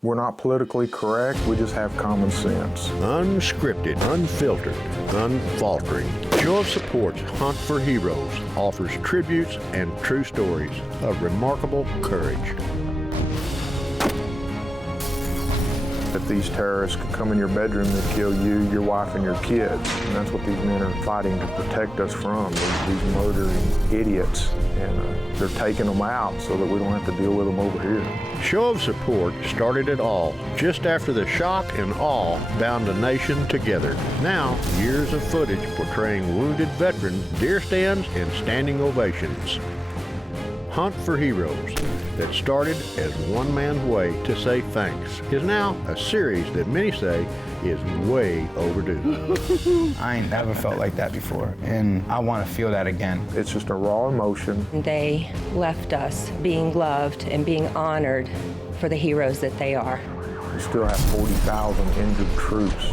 We're not politically correct, we just have common sense. Unscripted, unfiltered, unfaltering. Show of Support's Hunt for Heroes offers tributes and true stories of remarkable courage. That these terrorists could come in your bedroom and kill you, your wife, and your kids. And that's what these men are fighting to protect us from, these murdering idiots. And they're taking them out so that we don't have to deal with them over here. Show of Support started it all just after the shock and awe bound a nation together. Now, years of footage portraying wounded veterans, deer stands, and standing ovations. Hunt for Heroes, that started as one man's way to say thanks, is now a series that many say is way overdue. I ain't never felt like that before, and I want to feel that again. It's just a raw emotion. They left us being loved and being honored for the heroes that they are. We still have 40,000 injured troops.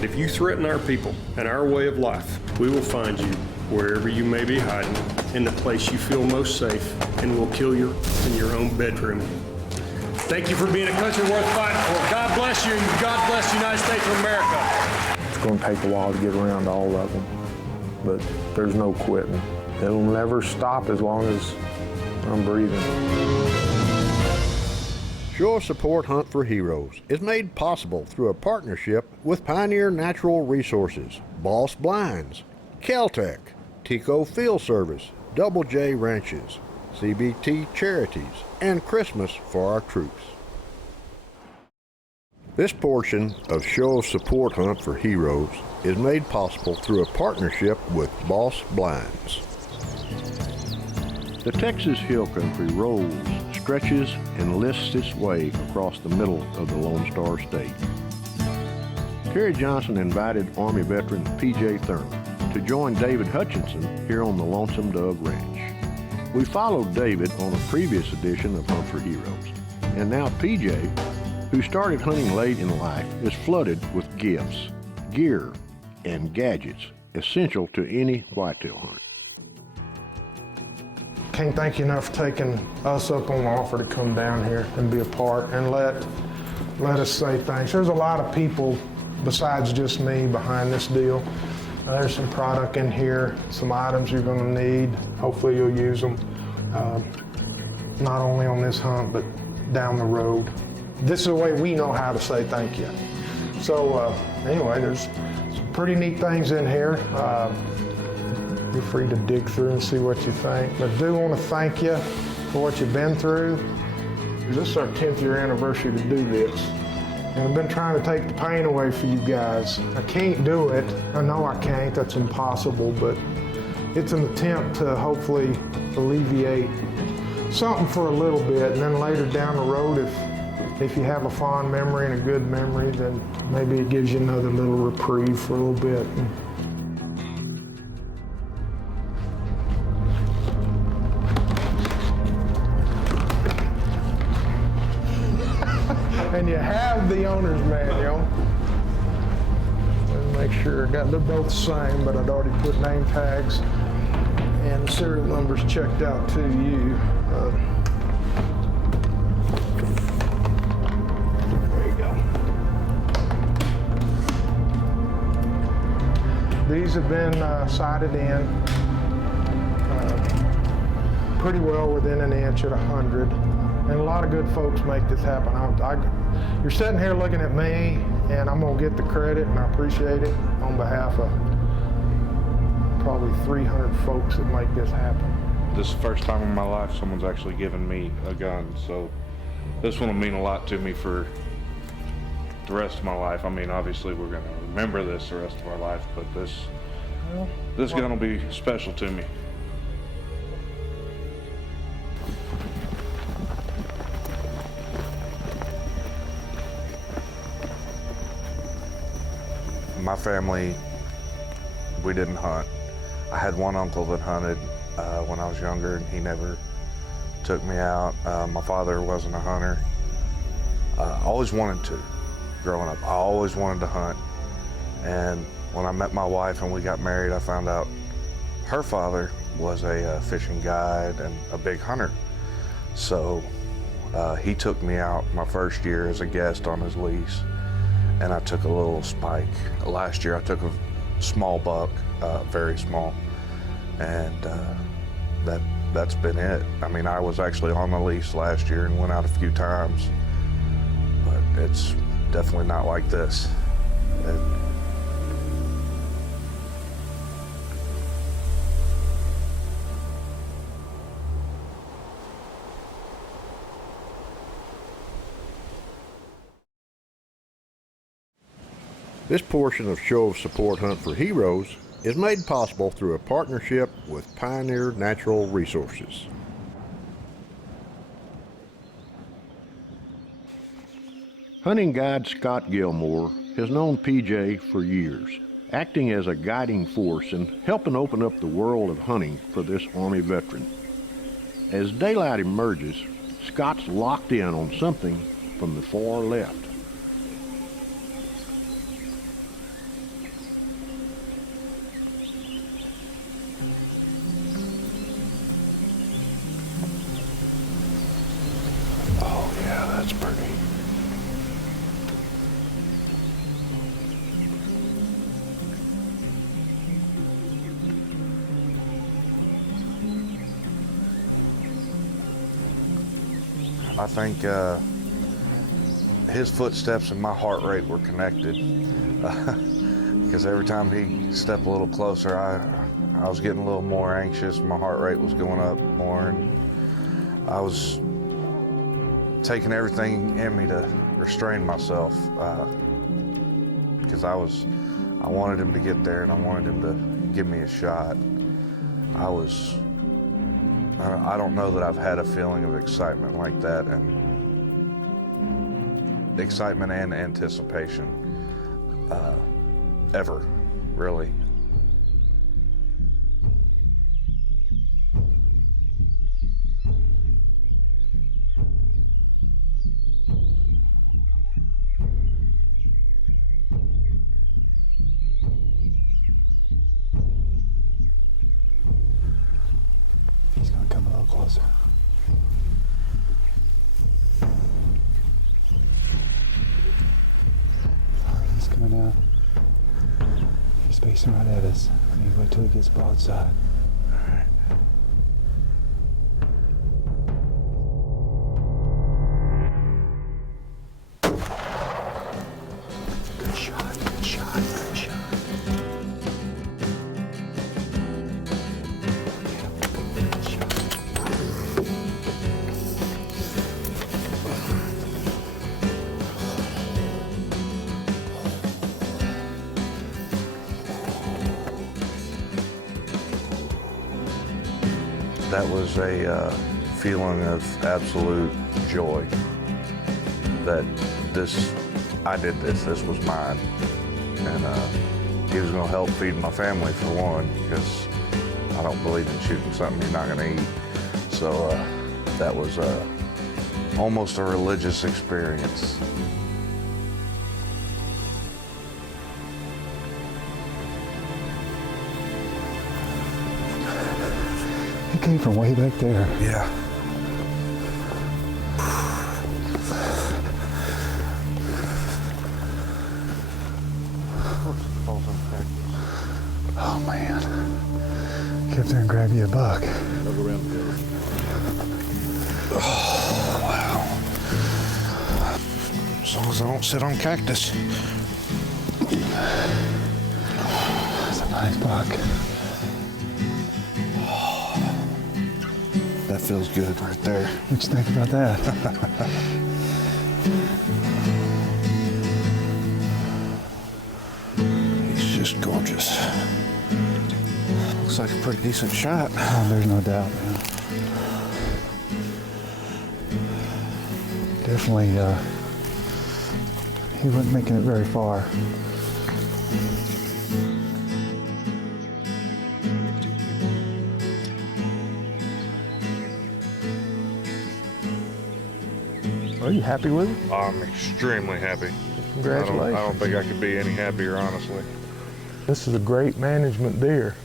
If you threaten our people and our way of life, we will find you wherever you may be hiding, in the place you feel most safe, and we'll kill you in your own bedroom. Thank you for being a country worth fighting for. God bless you, and God bless the United States of America. It's going to take a while to get around all of them, but there's no quitting. It'll never stop as long as I'm breathing. Show of Support Hunt for Heroes is made possible through a partnership with Pioneer Natural Resources, Boss Blinds, Caltech, Tico Field Service, Double J Ranches, CBT Charities, and Christmas for our troops. This portion of Show of Support Hunt for Heroes is made possible through a partnership with Boss Blinds. The Texas Hill Country rolls, stretches, and lifts its way across the middle of the Lone Star State. Kerry Johnson invited Army veteran PJ Thurman to join David Hutchinson here on the Lonesome Dove Ranch. We followed David on a previous edition of Hunt for Heroes, and now PJ, who started hunting late in life, is flooded with gifts, gear, and gadgets essential to any whitetail hunter. Can't thank you enough for taking us up on the offer to come down here and be a part and let us say thanks. There's a lot of people besides just me behind this deal. There's some product in here, some items you're going to need. Hopefully you'll use them, not only on this hunt, but down the road. This is the way we know how to say thank you. So anyway, there's some pretty neat things in here. You're free to dig through and see what you think. But I do want to thank you for what you've been through. This is our 10th year anniversary to do this. And I've been trying to take the pain away for you guys. I can't do it. I know I can't, that's impossible, but it's an attempt to hopefully alleviate something for a little bit, and then later down the road, if you have a fond memory and a good memory, then maybe it gives you another little reprieve for a little bit. And you have the owner's manual. Let me make sure, they're both the same, but I'd already put name tags and serial numbers checked out to you. There you go. These have been sighted in pretty well within an inch at 100. And a lot of good folks make this happen. You're sitting here looking at me, and I'm going to get the credit, and I appreciate it, on behalf of probably 300 folks that make this happen. This is the first time in my life someone's actually given me a gun, so this one will mean a lot to me for the rest of my life. I mean, obviously we're going to remember this the rest of our life, but this gun will be special to me. My family, we didn't hunt. I had one uncle that hunted when I was younger, and he never took me out. My father wasn't a hunter. I always wanted to. Growing up, I always wanted to hunt. And when I met my wife and we got married, I found out her father was a fishing guide and a big hunter. So He took me out my first year as a guest on his lease, and I took a little spike. Last year I took a small buck, very small, and that's been it. I mean, I was actually on the lease last year and went out a few times, but it's definitely not like this. This portion of Show of Support Hunt for Heroes is made possible through a partnership with Pioneer Natural Resources. Hunting guide Scott Gilmore has known PJ for years, acting as a guiding force and helping open up the world of hunting for this Army veteran. As daylight emerges, Scott's locked in on something from the far left. Oh yeah, that's pretty. I think his footsteps and my heart rate were connected because every time he stepped a little closer, I was getting a little more anxious. My heart rate was going up more, and I was taking everything in me to restrain myself because I wanted him to get there, and I wanted him to give me a shot. I don't know that I've had a feeling of excitement like that, and excitement and anticipation ever, really. He's gonna come a little closer. He's coming out. He's facing right at us. I need to wait till he gets broadside. Good shot, good shot, good shot. That was a feeling of absolute joy that I did this was mine. And he was gonna help feed my family for one, because I don't believe in shooting something you're not gonna eat. So that was almost a religious experience. He came from way back there. Yeah. Oh man. Get up there and grab you a buck. Oh wow. As long as I don't sit on cactus. That's a nice buck. That feels good right there. What you think about that? He's just gorgeous. Looks like a pretty decent shot. Oh, there's no doubt, man. Definitely, he wasn't making it very far. Are you happy with it? I'm extremely happy. Congratulations. I don't think I could be any happier, honestly. This is a great management deer.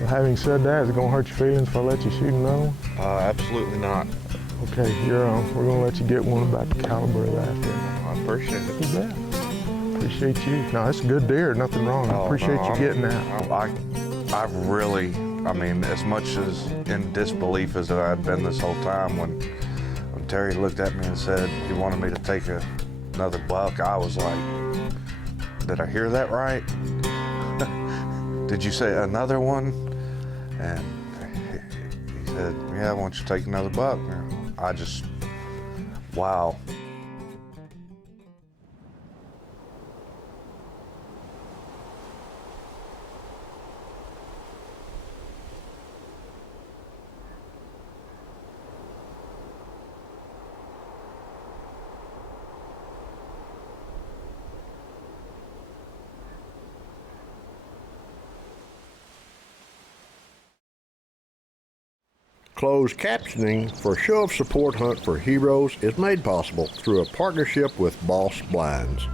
Well, having said that, is it gonna hurt your feelings if I let you shoot another one? Absolutely not. Okay, you're on. We're gonna let you get one about the caliber of that there. I appreciate it. You bet. Appreciate you. No, it's a good deer, nothing wrong. I appreciate you getting that. I really, I mean, as much as in disbelief as I'd been this whole time, when Terry looked at me and said he wanted me to take another buck, I was like, did I hear that right? Did you say another one? And he said, yeah, why don't you take another buck? I just, wow. Closed captioning for Show of Support Hunt for Heroes is made possible through a partnership with Boss Blinds.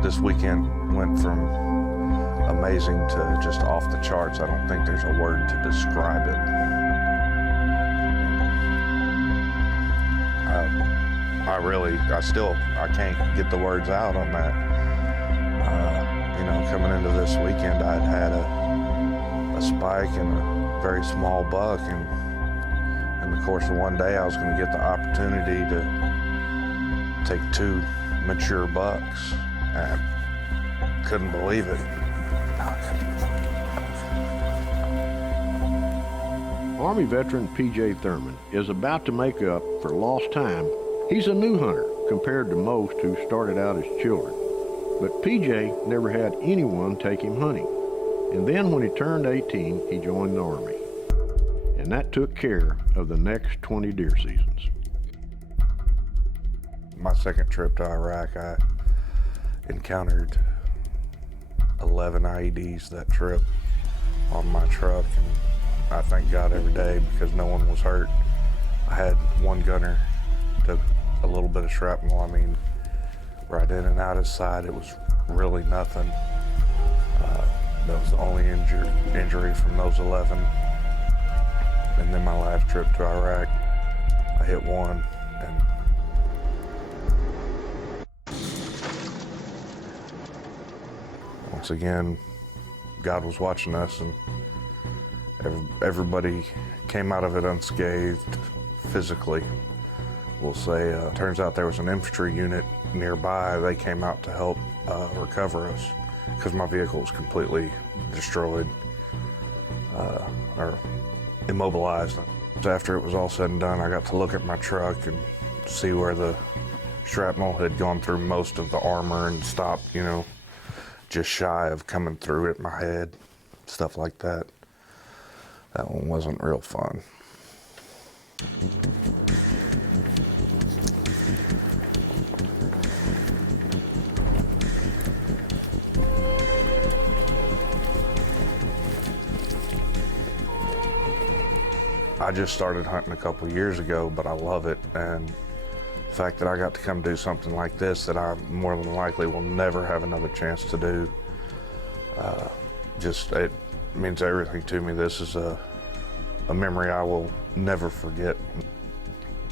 This weekend went from amazing to just off the charts. I don't think there's a word to describe it. I can't get the words out on that. You know, coming into this weekend, I'd had a spike and a very small buck, and in the course of one day, I was going to get the opportunity to take 2 mature bucks. I couldn't believe it. Army veteran PJ Thurman is about to make up for lost time. He's a new hunter compared to most who started out as children. But PJ never had anyone take him hunting. And then when he turned 18, he joined the Army. And that took care of the next 20 deer seasons. My second trip to Iraq, I encountered 11 IEDs that trip on my truck. And I thank God every day because no one was hurt. I had one gunner, took a little bit of shrapnel. I mean, right in and out his side, it was really nothing. That was the only injury from those 11. And then my last trip to Iraq, I hit one, and once again, God was watching us, and everybody came out of it unscathed physically. We'll say, turns out there was an infantry unit nearby. They came out to help recover us because my vehicle was completely destroyed or immobilized. After it was all said and done, I got to look at my truck and see where the shrapnel had gone through most of the armor and stopped, you know, just shy of coming through at my head, stuff like that. That one wasn't real fun. I just started hunting a couple of years ago, but I love it, and the fact that I got to come do something like this that I more than likely will never have another chance to do, it means everything to me. This is a memory I will never forget.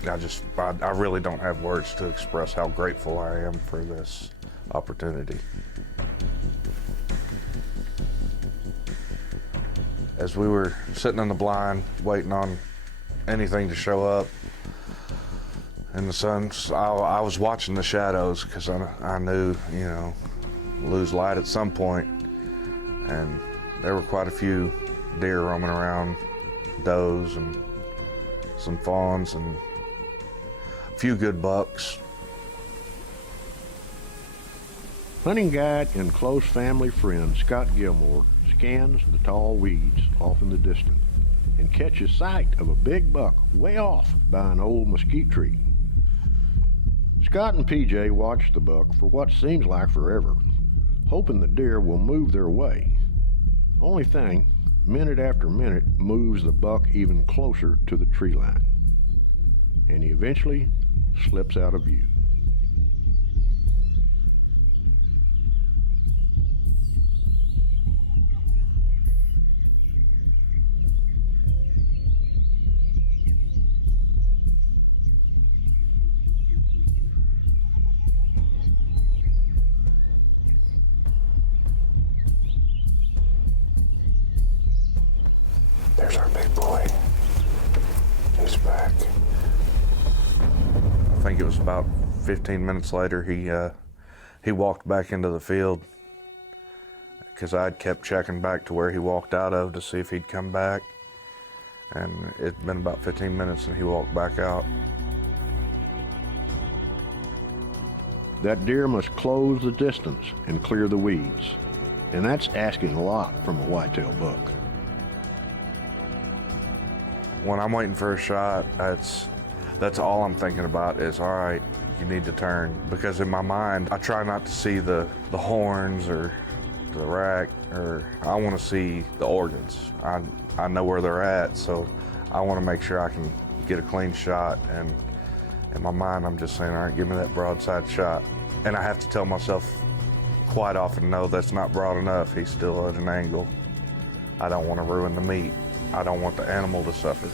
I really don't have words to express how grateful I am for this opportunity. As we were sitting in the blind, waiting on anything to show up in the sun, I was watching the shadows because I knew, you know, lose light at some point. And there were quite a few deer roaming around, does and some fawns and a few good bucks. Hunting guide and close family friend Scott Gilmore scans the tall weeds off in the distance and catches sight of a big buck way off by an old mesquite tree. Scott and PJ watch the buck for what seems like forever, hoping the deer will move their way. Only thing, minute after minute moves the buck even closer to the tree line, and he eventually slips out of view. There's our big boy. He's back. I think it was about 15 minutes later he walked back into the field, because I'd kept checking back to where he walked out of to see if he'd come back. And it'd been about 15 minutes and he walked back out. That deer must close the distance and clear the weeds, and that's asking a lot from a whitetail buck. When I'm waiting for a shot, that's all I'm thinking about is, all right, you need to turn. Because in my mind, I try not to see the horns or the rack, or I want to see the organs. I know where they're at, so I want to make sure I can get a clean shot. And in my mind, I'm just saying, all right, give me that broadside shot. And I have to tell myself quite often, no, that's not broad enough. He's still at an angle. I don't want to ruin the meat. I don't want the animal to suffer.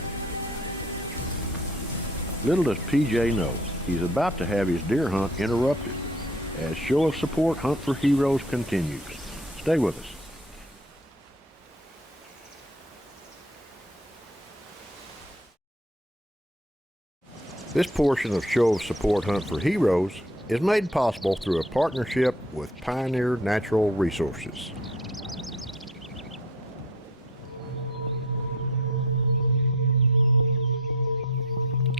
Little does PJ know, he's about to have his deer hunt interrupted as Show of Support Hunt for Heroes continues. Stay with us. This portion of Show of Support Hunt for Heroes is made possible through a partnership with Pioneer Natural Resources.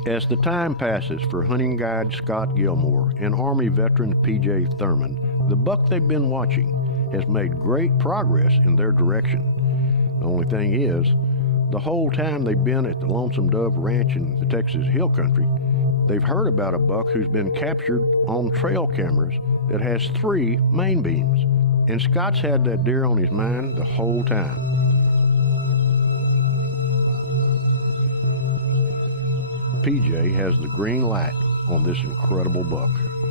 As the time passes for hunting guide Scott Gilmore and Army veteran PJ Thurman, the buck they've been watching has made great progress in their direction. The only thing is, the whole time they've been at the Lonesome Dove Ranch in the Texas Hill Country, they've heard about a buck who's been captured on trail cameras that has 3 main beams, and Scott's had that deer on his mind the whole time. PJ has the green light on this incredible buck,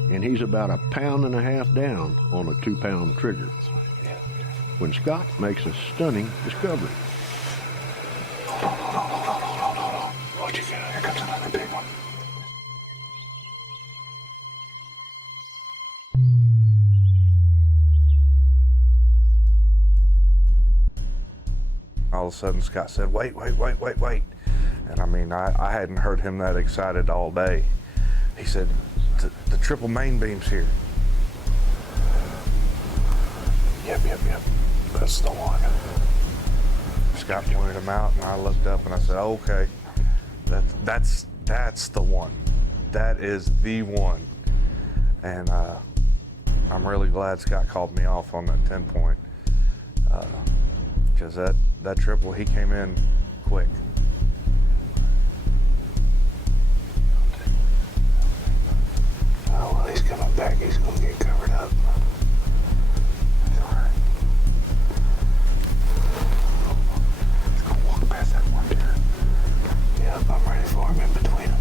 and he's about 1.5 pounds down on a 2-pound trigger when Scott makes a stunning discovery. What you got? Here comes another big one. All of a sudden, Scott said, wait. And I mean, I hadn't heard him that excited all day. He said, the triple main beam's here. Yep. That's the one. Scott pointed him out, and I looked up and I said, oh, okay, that's the one. That is the one. And I'm really glad Scott called me off on that 10-point, because that triple, he came in quick. Oh, well, he's coming back. He's going to get covered up. It's all right. He's going to walk past that one deer. Yep, I'm ready for him in between them.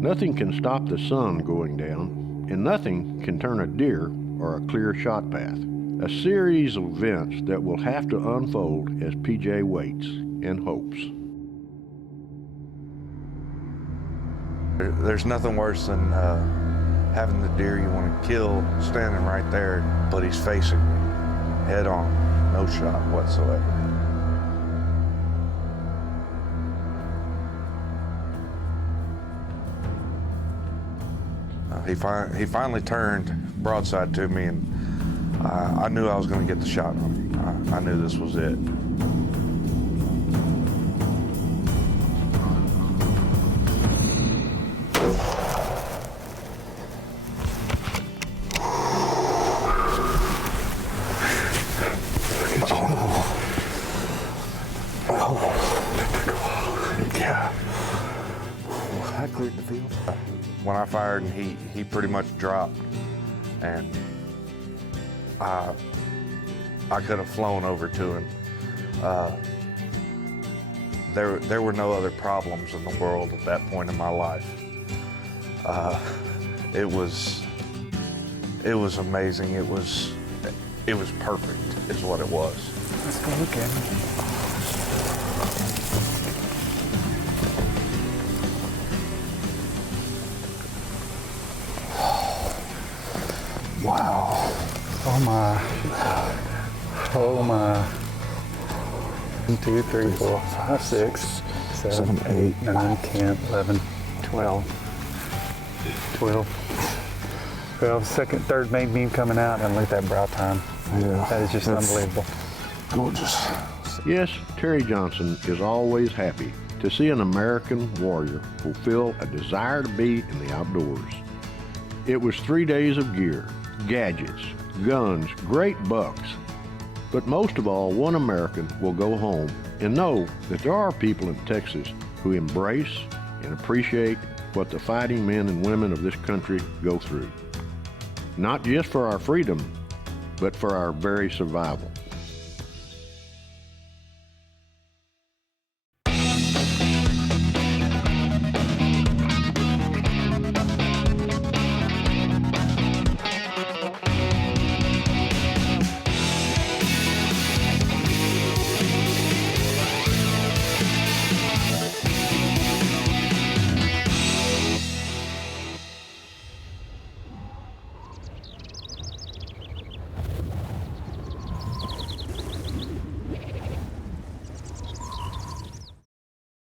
Nothing can stop the sun going down, and nothing can turn a deer or a clear shot path. A series of events that will have to unfold as PJ waits and hopes. There's nothing worse than having the deer you want to kill standing right there, but he's facing you head on, no shot whatsoever. He finally turned broadside to me, and I knew I was going to get the shot on him. I knew this was it. Yeah. I cleared the field. When I fired, and he pretty much dropped, and I could have flown over to him. There were no other problems in the world at that point in my life. It was amazing. It was perfect, is what it was. Let's go look at him. Wow. Oh Oh my. Oh my. 1, 2, 3, 4, 5, 6, 7, 8, 9, 10, 11, 12. 12. Second, third main beam coming out, and look at that brow time. Yeah, That is just that's unbelievable. gorgeous. Yes, Terry Johnson is always happy to see an American warrior fulfill a desire to be in the outdoors. It was 3 days of gear, gadgets, guns, great bucks. But most of all, one American will go home and know that there are people in Texas who embrace and appreciate what the fighting men and women of this country go through. Not just for our freedom, but for our very survival.